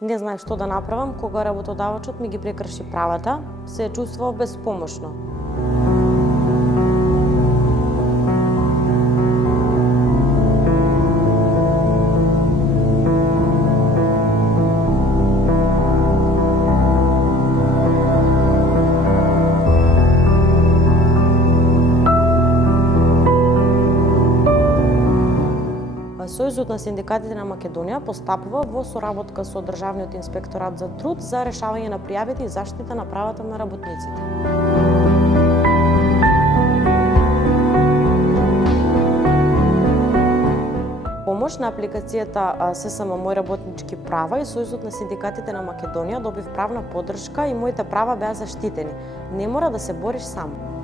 Не знаев што да направам кога работодавачот ми ги прекрши правата, се чувствував безпомошно. Сојузот на синдикатите на Македонија постапува во соработка со Државниот инспекторат за труд за решавање на пријавите и заштита на правата на работниците. Помош на апликацијата ССМ Мои работнички права и Сојузот на синдикатите на Македонија добив правна поддршка и моите права беа заштитени. Не мора да се бориш сам.